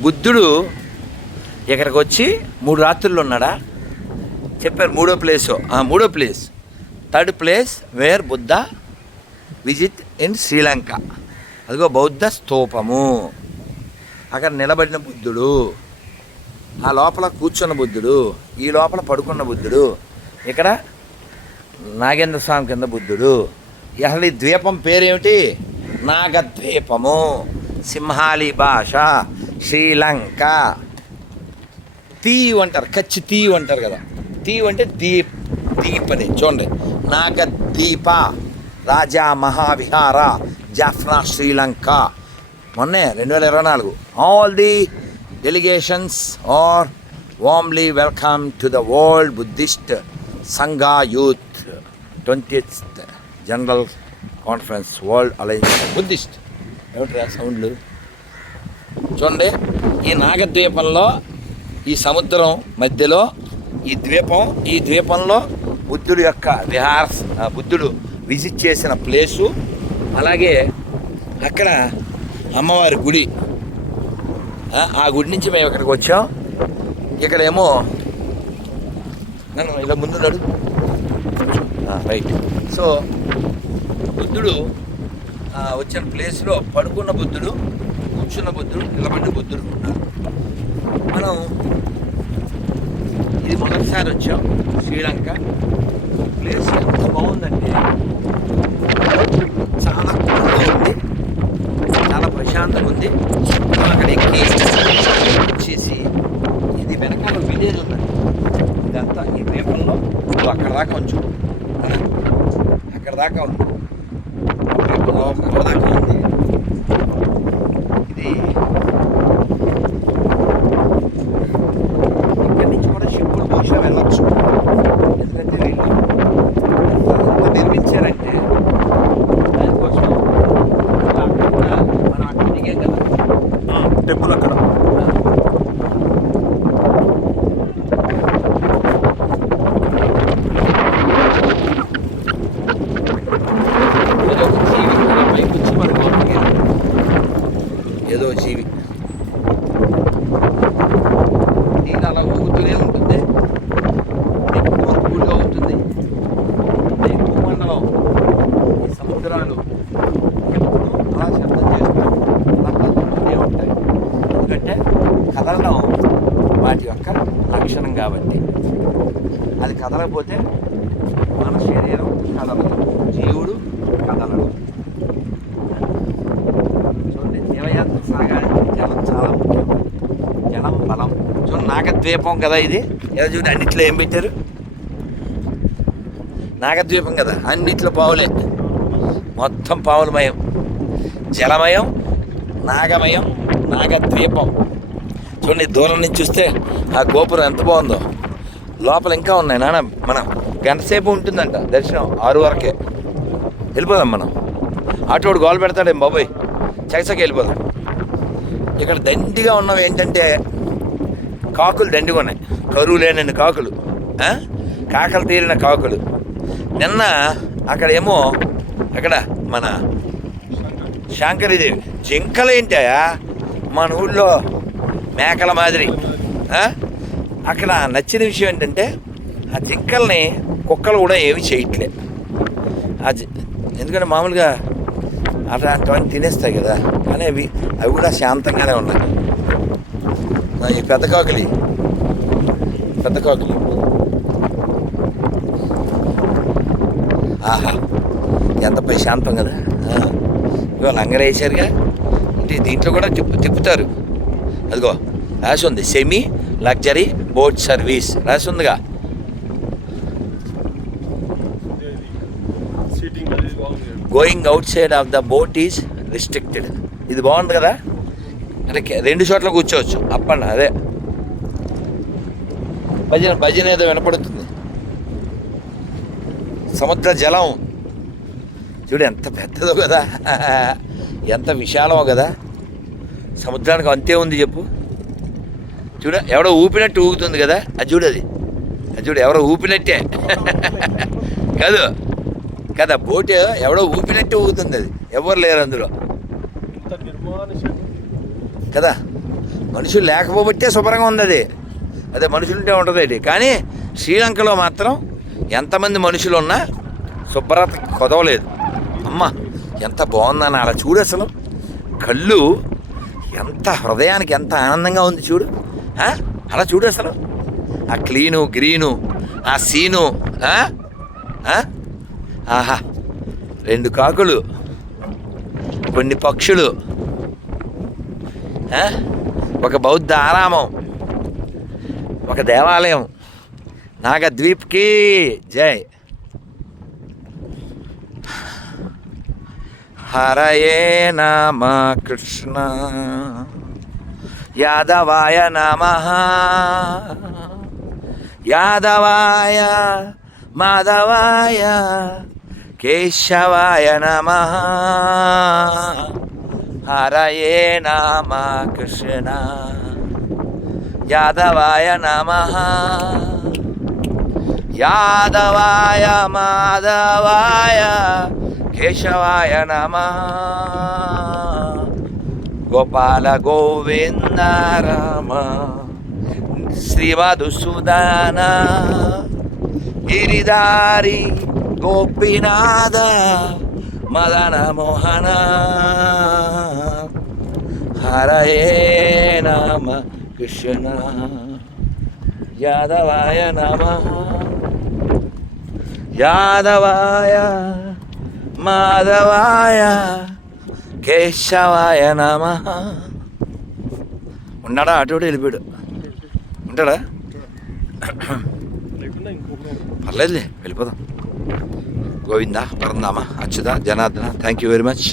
బుద్ధుడు ఇక్కడికి వచ్చి మూడు రాత్రులు ఉన్నాడా? చెప్పారు మూడో ప్లేస్. మూడో place. Third place where Buddha visit in Sri Lanka. అదిగో బౌద్ధ స్తూపము. అక్కడ నిలబడిన బుద్ధుడు ఆ లోపల కూర్చున్న బుద్ధుడు ఈ లోపల పడుకున్న బుద్ధుడు ఇక్కడ నాగేంద్ర స్వామి కింద బుద్ధుడు. అసలు ఈ ద్వీపం పేరేమిటి? నాగద్వీపము. సింహాలి భాష. శ్రీలంక. తీవ్ అంటారు కచ్చి తీవ్ అంటారు కదా. తీవ్ అంటే దీప్ దీప్ అని చూడండి. నాగదీప రాజా మహావిహార జాఫ్నా శ్రీలంక. మొన్నే రెండు వేల ఇరవై నాలుగు. All the delegations are warmly welcome to the world Buddhist Sangha youth twentieth general conference world alliance Buddhist ఏమిట్రా సౌండ్లు చూడండి ఈ నాగద్వీపంలో ఈ సముద్రం మధ్యలో ఈ ద్వీపం ఈ ద్వీపంలో బుద్ధుడు యొక్క విహార బుద్ధుడు విజిట్ చేసిన ప్లేసు. అలాగే అక్కడ అమ్మవారి గుడి. ఆ, గుడి నుంచి మేము ఇక్కడికి వచ్చాం. ఇక్కడేమో నన్ను ఇలా ముందు నడు. రైట్. సో బుద్ధుడు వచ్చిన ప్లేస్లో పడుకున్న బుద్ధుడు కూర్చున్న బుద్ధుడు నిలబడిన బుద్ధుడు. ఉన్నారు మనం ఇది మొదటిసారి వచ్చాం శ్రీలంక. ప్లేస్ ఎంత బాగుందంటే చాలా కూల్గా ఉంది. చాలా ప్రశాంతంగా ఉంది. మనం అక్కడ ఎక్కి వచ్చేసి ఇది వెనకాల విలేజ్ ఉన్నది. ఇదంతా ఈ ద్వీపంలో నువ్వు అక్కడ దాకా ఉంచు. అక్కడ దాకా ఉంది ద్వీపంలో అక్కడ దాకా ఉంది ఇది ఇక్కడి నుంచి కూడా షిప్పులు బహుశా వెళ్ళొచ్చు ఎందుకంటే వీళ్ళు ఎంత నిర్మించారంటే దానికోసం ఇలా అక్కడ మనం అక్కడ దిగాం కదా టెంపుల్ అక్కడ ఏదో ఒక జీవి అలా పైకి వచ్చి మనకు లోపలికి ఏదో జీవి నీళ్ళు అలా ఊగుతూనే ఉంటుంది ఎక్కువ కూల్గా ఉంటుంది ఈ భూమండలం ఈ సముద్రాలు ఎప్పుడూ అలా శబ్దం చేస్తారు అలా కదులుతూనే ఉంటాయి ఎందుకంటే కదలడం వాటి యొక్క లక్షణం కాబట్టి అది కదలకపోతే మన శరీరం కదలదు. జీవుడు కదలడు. చూడండి జీవయాత్ర సాగానికి జలం చాలా ముఖ్యం. జలం బలం. చూడండి నాగద్వీపం కదా ఇది. ఏదో చూడండి అన్నిట్లో ఏం పెట్టారు? నాగద్వీపం కదా అన్నిట్లో పావులే. మొత్తం పావులమయం. జలమయం నాగమయం నాగద్వీపం. చూడండి దూరం నుంచి చూస్తే ఆ గోపురం ఎంత బాగుందో. లోపల ఇంకా ఉన్నాయి. నాన్న మనం గంటసేపు ఉంటుందంట దర్శనం ఆరు వరకే. వెళ్ళిపోదాం మనం. ఆటోడు గోల్ పెడతాడేం బాబోయ్. చకచక వెళ్ళిపోదాం. ఇక్కడ దండిగా ఉన్నవి ఏంటంటే కాకులు దండిగా ఉన్నాయి. కరువు లేనన్ని కాకులు కాకలు తీరిన కాకులు. నిన్న అక్కడ ఏమో అక్కడ మన శంకరీదేవి జింకలు ఏంటయా మన ఊళ్ళో మేకల మాదిరి అక్కడ నచ్చిన విషయం ఏంటంటే ఆ జింకల్ని కుక్కలు కూడా ఏమి చేయట్లే. ఆ జి- ఎందుకంటే మామూలుగా అట్లాంటివన్నీ తినేస్తాయి కదా కానీ అవి అవి కూడా శాంతంగానే ఉన్నాయి. ఈ పెద్ద కాకులి పెద్ద కాకులి. ఆహా ఎంత శాంతం కదా. ఇగో లంగర్ వేసారుగా దీంట్లో కూడా తిప్పు తిప్పుతారు. అదిగో రాసి ఉంది. Semi luxury boat service. రాసి ఉందిగా going outside of the boat is restricted ఇది బాగుంది కదా? అంటే రెండు చోట్ల కూర్చోవచ్చు. అప్పండి అదే. భజన భజన ఏదో వినపడుతుంది. సముద్ర జలం. చూడు ఎంత పెద్దదో కదా. ఎంత విశాలమో కదా. సముద్రానికి అంతే ఉంది చెప్పు. చూడ ఎవడో ఊపినట్టు ఊగుతుంది కదా అది చూడు అది. అది చూడు ఎవరో ఊపినట్టే. కాదు కదా బోట్ ఎవడో ఊపినట్టు ఊగుతుంది అది. ఎవరు లేరు అందులో. కదా మనుషులు లేకపోబట్టే శుభ్రంగా ఉంది అది. అదే మనుషులుంటే ఉంటుంది అది. కానీ శ్రీలంకలో మాత్రం ఎంతమంది మనుషులు ఉన్నా శుభ్రత కొదవలేదు. అమ్మ ఎంత బాగుందని అలా చూడు అసలు. కళ్ళు ఎంత హృదయానికి ఎంత ఆనందంగా ఉంది చూడు. అలా చూడు అసలు. ఆ క్లీను గ్రీను ఆ సీను ఆ? ఆహా రెండు కాకులు కొన్ని పక్షులు ఒక బౌద్ధ ఆరామం ఒక దేవాలయం. నాగద్వీప్కి జై. హరయే నామ కృష్ణ. యాదవాయ నమ. యాదవాయ మాధవాయ కేశవాయ నమ. హరయే నమ కృష్ణ. యాదవాయ నమ. యాదవాయ మాధవాయ కేశవాయ నమ. గోపాల గోవింద రామ శ్రీమధుసూదన గిరిదారి గోపినాథ మదన మోహన హరయే నమ కృష్ణ యాదవాయ నమ యాదవాయ మాధవాయ కేశవాయ నమ. ఉన్నాడా? అటు వెళ్ళిపోయాడు. ఉంటాడా? పర్లేదులే వెళ్ళిపోదాం. Govinda Parandhama Achyuta Janardana thank you very much